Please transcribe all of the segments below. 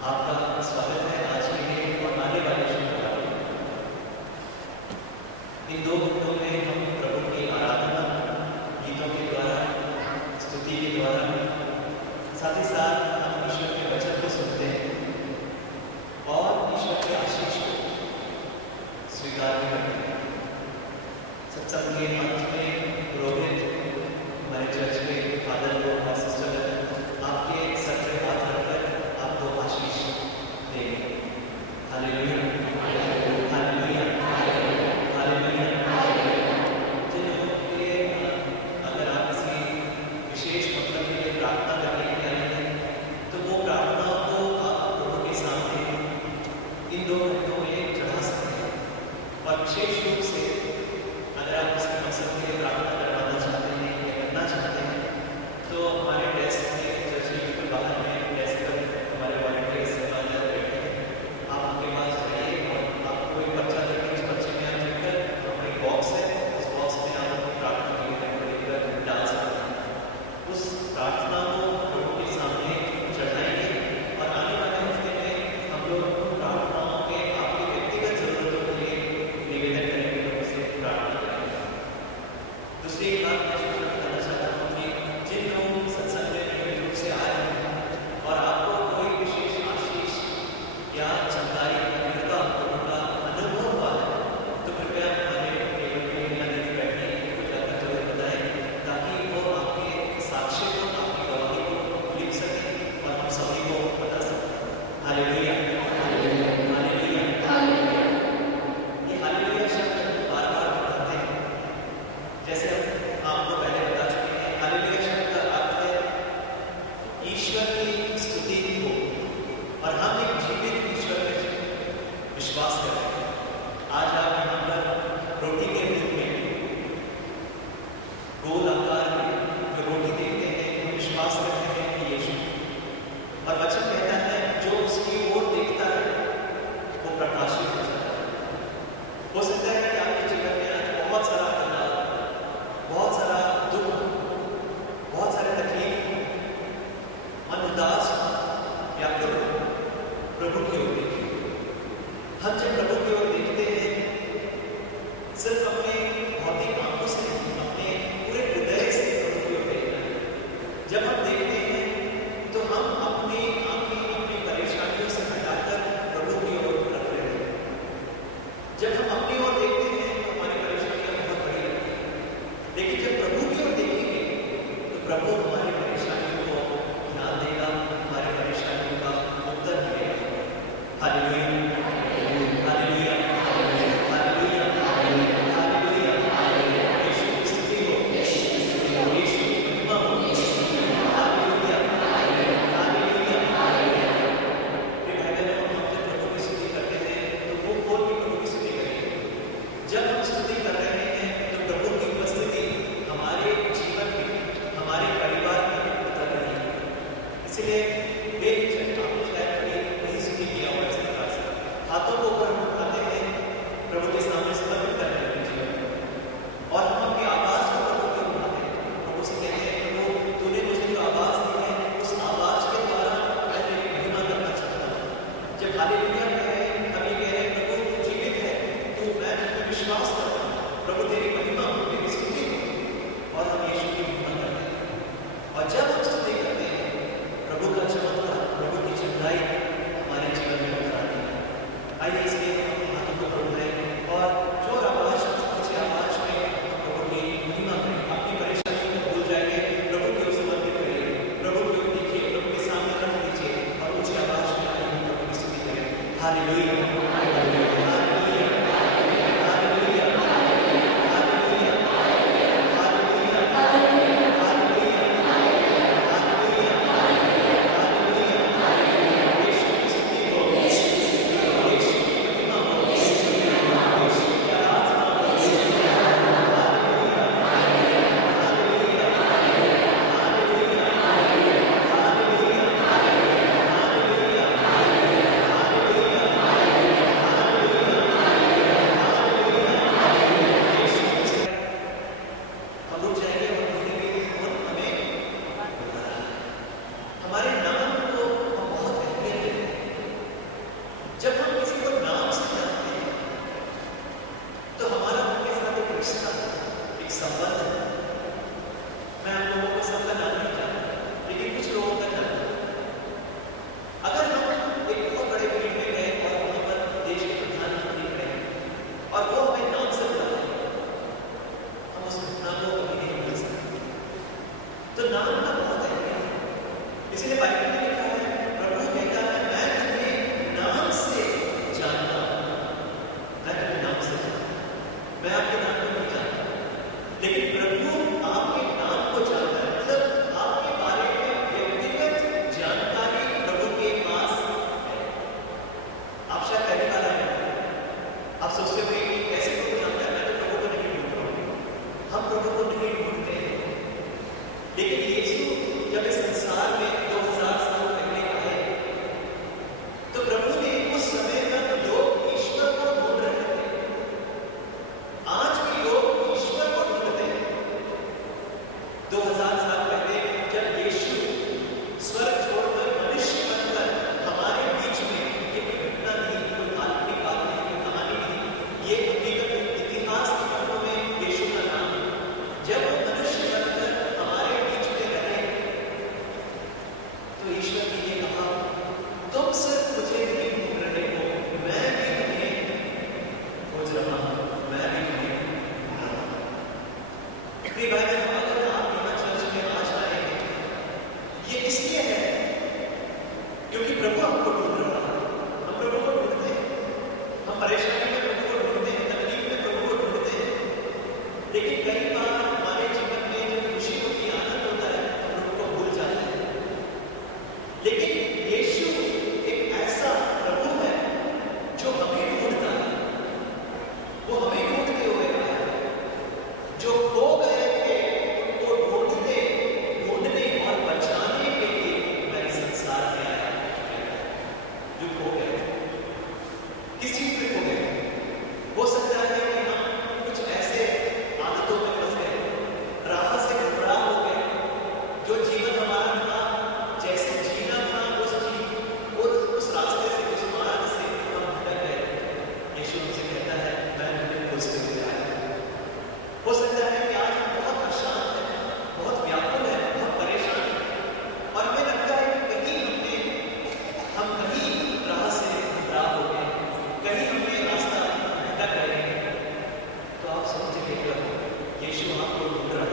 आपका स्वागत है आज के लिए और आने वाले शुक्रवार में। इन 2 घंटों में हम प्रभु की आराधना गीतों के द्वारा, स्तुति के द्वारा, साथ ही साथ हम ईश्वर के वचन को सुनते हैं और ईश्वर के आशीष को स्वीकार भी करते हैं। सत्संग के अंत में पुरोहित हमारे चर्च के फादर को और सिस्टर आपके सर पे हाथ रखकर आपको आशीष देंगे। Hallelujah, hallelujah, hallelujah. जिन लोगों के लिए अगर आप किसी विशेष मतलब के लिए प्रार्थना करने के लिए आए हैं तो वो प्रार्थना को आप प्रभु के सामने इन 2 घंटों में चढ़ा सकते हैं। और विशेष रूप से अगर आप किसी मकसद के लिए प्रार्थना करवाना चाहते हैं या करना चाहते हैं तो हमारे डेस्क में चर्च के बिल्कुल बाहर में डेस्क पर हमारे वॉलंटियर्स सेवादार बैठे हैं। आप उनके पास जाइए और आपको कोई पर्चा देकर उस पर्चे में आप लिखकर हमारी बॉक्स है, उस बॉक्स में आप अपनी प्रार्थना के लिए लिखकर डाल सकते हैं। उस प्रार्थना को प्रभु के सामने चढ़ाएंगे और आने वाले हफ्ते में हम लोग प्रार्थनाओं के आपकी व्यक्तिगत जरूरतों के लिए निवेदन करेंगे, प्रभु से प्रार्थना करेंगे। दूसरी एक बात मैं बताना चाहता हूँ कि जिन लोग सत्संग में नियमित रूप से आ रहे हैं और आपको कोई विशेष आशीष या चंगाई अभिनता का अनुभव हुआ है तो कृपया हमारे टेबल पे या नदी बैठने को जाकर जरूर बताएं ताकि वो आपके साक्ष्य को, आपकी गवाही को लिख सकें और हम सभी को बता सकें। Hallelujah, hallelujah, hallelujah, hallelujah. ये हालेलुया शब्द बार-बार दोहराते हैं। जैसे हम आपको पहले बता चुके हैं, हालेलुया शब्द का अर्थ है ईश्वर की स्तुति हो और हम एक जीवित ईश्वर में विश्वास करते हैं। आज आप यहाँ पर रोटी के रूप में गोल आकार में जो रोटी देखते हैं हम विश्वास करते हैं कि यीशु, और वचन कहता है जो उसकी ओर देखता है वो प्रकाशित हो जाता है। हो सकता है कि आपके जीवन में आज बहुत सारा तनाव, बहुत सारा दुख, बहुत सारे तकलीफ, मन उदास, व्याकुल हो। प्रभु की ओर देखिए। हम जब प्रभु की ओर देखते हैं सिर्फ अपने भौतिक आंखों से नहीं, अपने पूरे हृदय से प्रभु की ओर देखना है। जब हम देखते हैं तो हम अपनी आंखें अपनी परेशानियों से हटाकर प्रभु की ओर रख रहे हैं। जब हम अपनी ओर देखते हैं तो हमारी परेशानियां बहुत बड़ी लगती हैं, लेकिन जब प्रभु की ओर देखेंगे तो प्रभु हमारी परेशानियों को ध्यान देगा, हमारी परेशानियों का उत्तर मिलेगा। Hallelujah, hallelujah, hallelujah, hallelujah, hallelujah. Yeshu की स्तुति हो, यीशु की महिमा हो। Hallelujah, hallelujah, hallelujah. फिर हम जब प्रभु की स्तुति करते हैं तो वो खोल के प्रभु की स्तुति करेंगे। जब हम स्तुति कर रहे हैं तो प्रभु की उपस्थिति हमारे जीवन में, हमारे परिवार में उतर रही है। इसलिए बेहिचक आपने शायद कभी नहीं स्तुति किया होगा इस प्रकार से। हाथों को ऊपर हम उठाते हैं, प्रभु के सामने समर्पित करते हैं जीवन में और हम अपनी आवाज को प्रभु की ओर उठाते हैं। प्रभु से कहते हैं प्रभु तूने मुझे जो आवाज दी है उस आवाज के द्वारा मैं तेरी महिमा करना चाहता हूँ। जब हालेलुया कह रहे हैं हम ये कह रहे हैं प्रभु तू जीवित है, तू, मैं तुझ पे विश्वास करता हूँ। प्रभु तेरी महिमा हो, तेरी स्तुति हो और हम यीशु की महिमा करते हैं। और जब हम स्तुति करते हैं प्रभु का चमत्कार, प्रभु की चंगाई हमारे जीवन में उतर आती है। आइए इसलिए हम अपने हाथों को उठाएं और जोर आवाज, ऊंची आवाज में प्रभु की महिमा करें। अपनी परेशानियों को भूल जाएंगे, प्रभु की ओर समर्पित करिए, प्रभु की ओर देखिए, प्रभु के सामने रख दीजिए और ऊंची आवाज में आइए प्रभु की स्तुति करें। Hallelujah, hallelujah, hallelujah, hallelujah, hallelujah, hallelujah, hallelujah, hallelujah. Yeshu की स्तुति हो, यीशु की महिमा हो, यीशु की आराधना हो। Hallelujah, hallelujah, hallelujah, hallelujah, hallelujah, hallelujah, hallelujah, खो गए, किस चीज में खो गए? हो सकता है कि हम कुछ ऐसे आदतों में फंस गए, राह से घबरा हो गए, जो जीवन हमारा था, जैसे जीना था उस रास्ते से, उस मार्ग से हम भटक गए। यीशु हमसे कहता है, मैं तुम्हें खोजते हुए आया। हो सकता है कि आज हम बहुत अशांत हैं, बहुत व्याकुल हैं, बहुत परेशान हैं, और हमें लगता है कि हम कहीं राह से घबरा हो गए, कहीं हमने रास्ता भटक रहे हैं। तो आप समझिए कि यीशु आपको ढूंढ रहा है।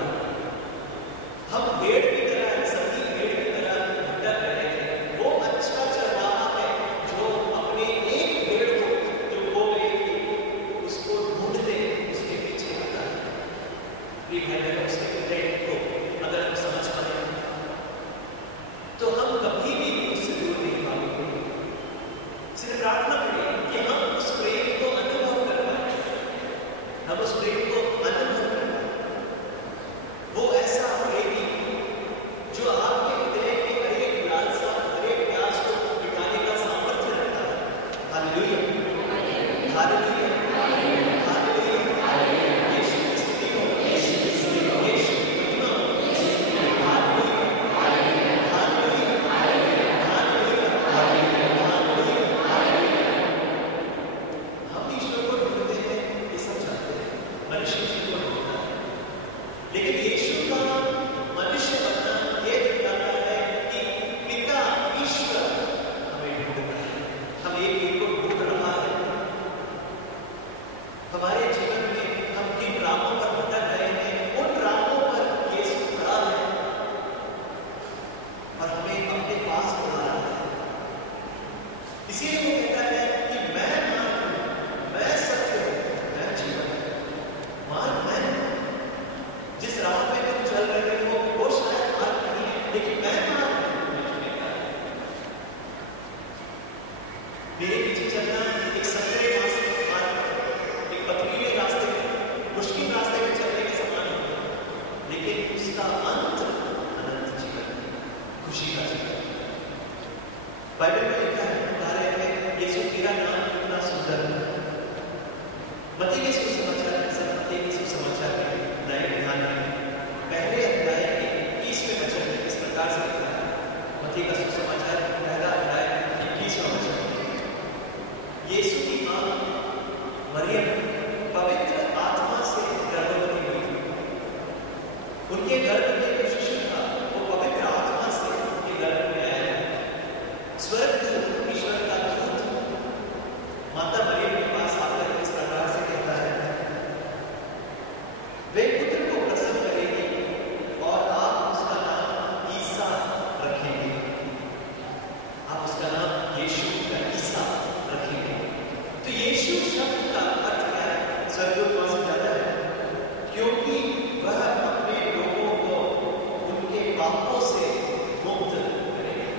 हम भेड़ की तरह, सभी भेड़ की तरह भटक रहे थे। वो अच्छा चरवाहा है जो अपने एक भेड़ को जो खो गई थी उसको ढूंढते उसके पीछे आता है। प्रिय भाई बहनों, उसके प्रेम को अगर हम समझ पाए तो हम कभी भी उससे दूर नहीं भागेंगे। सिर्फ प्रार्थना करें कि हम उस प्रेम को अनुभव कर पाए, हम उस प्रेम को अनुभव कर पाए। वो ऐसा प्रेमी जो आपके हृदय की हर एक लालसा, हर एक प्यास को मिटाने का सामर्थ्य रखता है। Hallelujah, hallelujah, hallelujah. यीशु की स्तुति हो, यीशु की स्तुति हो, यीशु की महिमा हो। Hallelujah, hallelujah, hallelujah, hallelujah. हम ईश्वर को ढूंढते हैं, ये सब जानते हैं। मनुष्य ईश्वर को ढूंढता है, लेकिन यीशु का मनुष्य बनना ये दिखाता है कि पिता ईश्वर हमें ढूंढता है, हम एक को ढूंढ रहा है। हमारे जीवन में हम किन राहों पर भटक रहे हैं, उन राहों पर यीशु खड़ा है और हमें अपने पास बुला रहा है। इसीलिए वो कहता है कि मैं मार्ग हूं, मैं सत्य हूं, मैं जीवन हूं। मार्ग मैं हूं। जिस राह पे तुम चल रहे हो वो शायद मार्ग नहीं है, लेकिन मैं मार्ग हूं, मैं चुनेगा। मेरे पीछे चलना एक संकरे मार्ग, एक पथरीले रास्ते, मुश्किल रास्ते में चलने के समान होता है, लेकिन उसका अंत अनंत जीवन, खुशी का जीवन। बाइबल में लिखा है, बता रहे हैं, यीशु तेरा नाम कितना सुंदर है। मत्ती के सुसमाचार के नए विधान में पहले अध्याय के 21वें वचन में इस प्रकार से लिखा है। मत्ती का सुसमाचार पहला अध्याय 21वां वचन। यीशु की मां मरियम पवित्र आत्मा से गर्भवती हुई। उनके गर्भ में जो शिशु था वो पवित्र आत्मा से उनके गर्भ में आया। स्वर्गदूत, ईश्वर का दूत माता मरियम के पास आकर इस प्रकार से कहता है, वे पुत्र को प्रसव करेगी और आप उसका नाम ईसा रखेंगे। आप उसका नाम यीशु या ईसा रखेंगे। तो यीशु शब्द का अर्थ क्या है? स्वर्गदूत वहां से जाता है क्योंकि वह अपने लोगों को उनके पापों से मुक्त करेगा।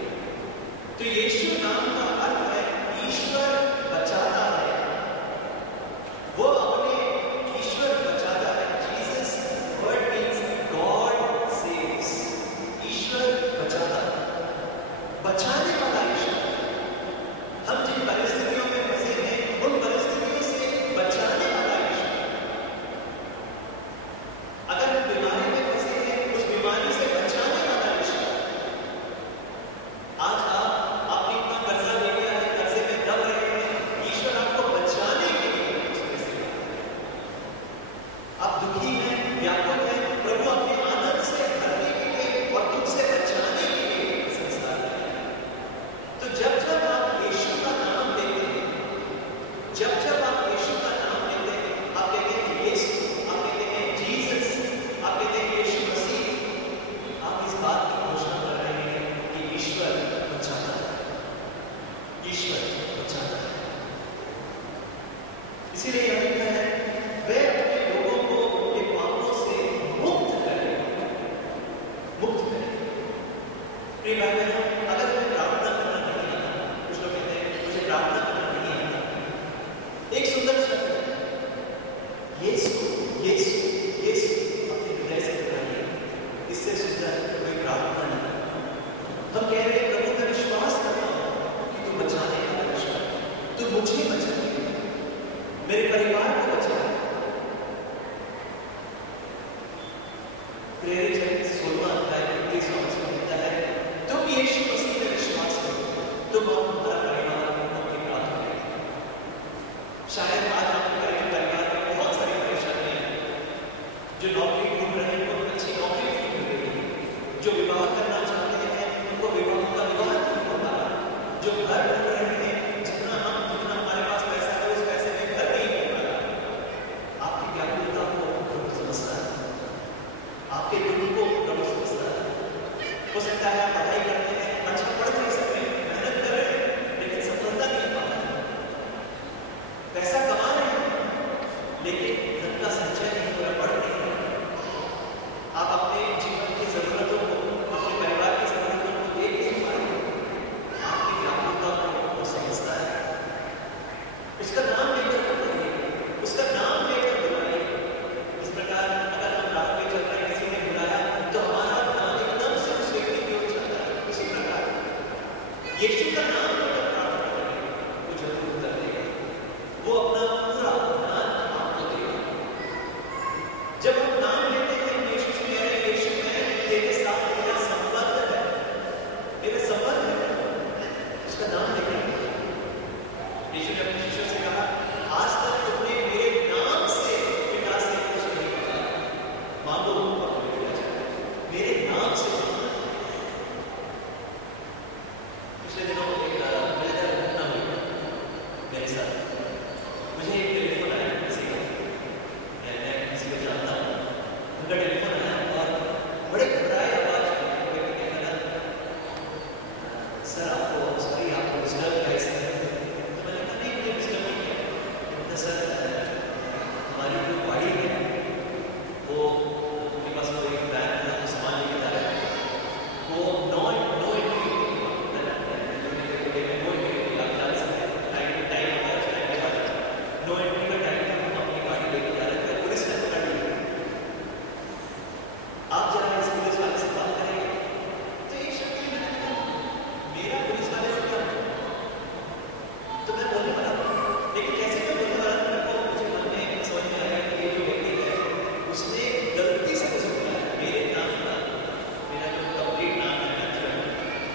तो यीशु नाम का अर्थ है ईश्वर बचाता है। वो अपने ईश्वर बचाता है। Jesus word means God saves. ईश्वर बचाता है, बचाने वाला ईश्वर। हम जिन परिस्थितियों में फंसे हैं उन परिस्थितियों से बचाने वाला ईश्वर। अगर हम बीमारी में फंसे हैं उस बीमारी से बचाने वाला ईश्वर। आज आपने इतना कर्जा ले लिया है, कर्जे में दब रहे हैं, ईश्वर आपको बचाने के लिए उसमें से आप दुखी हैं, व्याकुल हैं, प्रभु अपने आनंद से भरने के लिए और दुख से बचाने के लिए संसार में आए। तो जब जब आप यीशु का नाम लेते हैं, जब जब आप यीशु का नाम लेते हैं, आप कहते हैं यीशु, आप कहते हैं जीसस, आप कहते हैं यीशु मसीह, आप इस बात की घोषणा कर रहे हैं कि ईश्वर बचाता है, ईश्वर बचाता है। इसीलिए यह लिखा है, वे अपने लोगों को उनके पापों से मुक्त करें, मुक्त करें। प्रिय भाई बहनों, अगर हमें प्रार्थना करना नहीं आता, कुछ लोग कहते हैं मुझे प्रार्थना करना नहीं आता, एक सुंदर शब्द है यीशु, यीशु, यीशु, अपने हृदय से कहना। इससे सुंदर कोई प्रार्थना नहीं। हम कह रहे हैं प्रभु मैं विश्वास करता हूं कि तू बचाने वाला ईश्वर मुझे बचाए, मेरे परिवार को बचाए। प्रेरित 16वां अध्याय 31 वचन कहता है, तुम यीशु मसीह में विश्वास करो, तुम और तुम्हारा परिवार मुक्ति प्राप्त करेगा। शायद आज आपके परिवार में बहुत सारी परेशानियां हैं। जो नौकरी ढूंढ रहे हैं उनको अच्छी नौकरी नहीं मिल रही, जो विवाह करना चाहते हैं उनको विवाह नहीं हो पा रहा, जो घर ढूंढ रहे हैं जितना हमारे पास पैसा है उस पैसे में घर नहीं हो पा रहा। आपकी व्याकुलता को प्रभु समझता है, आपके दुख को प्रभु समझता है। हो सकता है आप पढ़ाई करते हैं, अच्छा पढ़ नहीं सकते, मेहनत कर रहे हैं लेकिन सफलता नहीं पा रहे, पैसा कमा रहे हैं लेकिन धन का संचय नहीं हो रहा, बढ़ नहीं रहा। आप अपने जीवन की जरूरतों को, अपने परिवार की जरूरतों को दे नहीं पा रहे। आपकी व्याकुलता को वो समझता है, उसका नाम लेकर बुलाइए, उसका नाम लेकर बुलाइए। इस प्रकार अगर हम राह पे चल रहे हैं, किसी ने बुलाया तो हमारा ध्यान एकदम से उस व्यक्ति की ओर जाता है। उसी प्रकार यीशु का नाम लेकर प्रार्थना करें, वो जरूर उत्तर देगा, वो अपना पूरा ध्यान आपको देगा। जब हम नाम लेते हैं यीशु से, मेरे यीशु में तेरे साथ मेरा संबंध है, मेरा संबंध है, उसका नाम लेकर यीशु ने अपने शिष्यों से कहा, आज तक तुमने मेरे नाम से पिता से कुछ नहीं मांगा, मांगो और तुम्हें मिल जाएगा। मेरे नाम से मांगो। पिछले दिनों एक मिलकर घटना हुई मेरे साथ। मुझे एक टेलीफोन आया किसी का, मैं किसी को जानता हूँ, उनका टेलीफोन आया और बड़े घबराए आवाज में कोई कहने लगा, सर आपको सॉरी आपको डिस्टर्ब किया इसने। तो मैंने कहा नहीं, मुझे डिस्टर्ब नहीं किया। तो सर हमारी जो गाड़ी है वो उनके पास कोई बैग था, तो सामान लेके जा रहे थे, वो नो एंट्री आप जा सकते हैं, टाइम होगा नो एंट्री का टाइम था, हम अपनी गाड़ी लेके जा रहे थे, पुलिस ने पकड़ लिया। आप जरा इस पुलिस वाले से बात करेंगे। तो एक शब्द ही मैंने कहा, मेरा पुलिस वाले से क्या? तो मैं बोलने वाला था, लेकिन कैसे मैं बोलने वाला था, मेरे को मुझे मन में समझ में आया कि ये जो व्यक्ति है उसने गलती से मुझे बुलाया, मेरे नाम का, मेरा जो कंप्लीट नाम है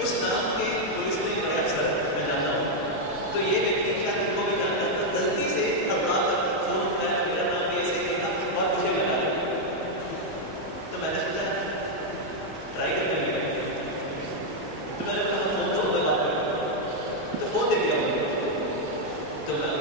उस नाम के पुलिस ने कहा सर मैं जानता हूँ। तो ये व्यक्ति क्या इनको भी जानता था, गलती से घबरा कर फोन उठाया, मेरा नाम ऐसे कहा और मुझे मिला। तो मैंने सोचा ट्राई करने लगा, तो मैंने कहा फोन दो, मैं बात करूँ। तो फोन दे दिया मुझे। तो मैं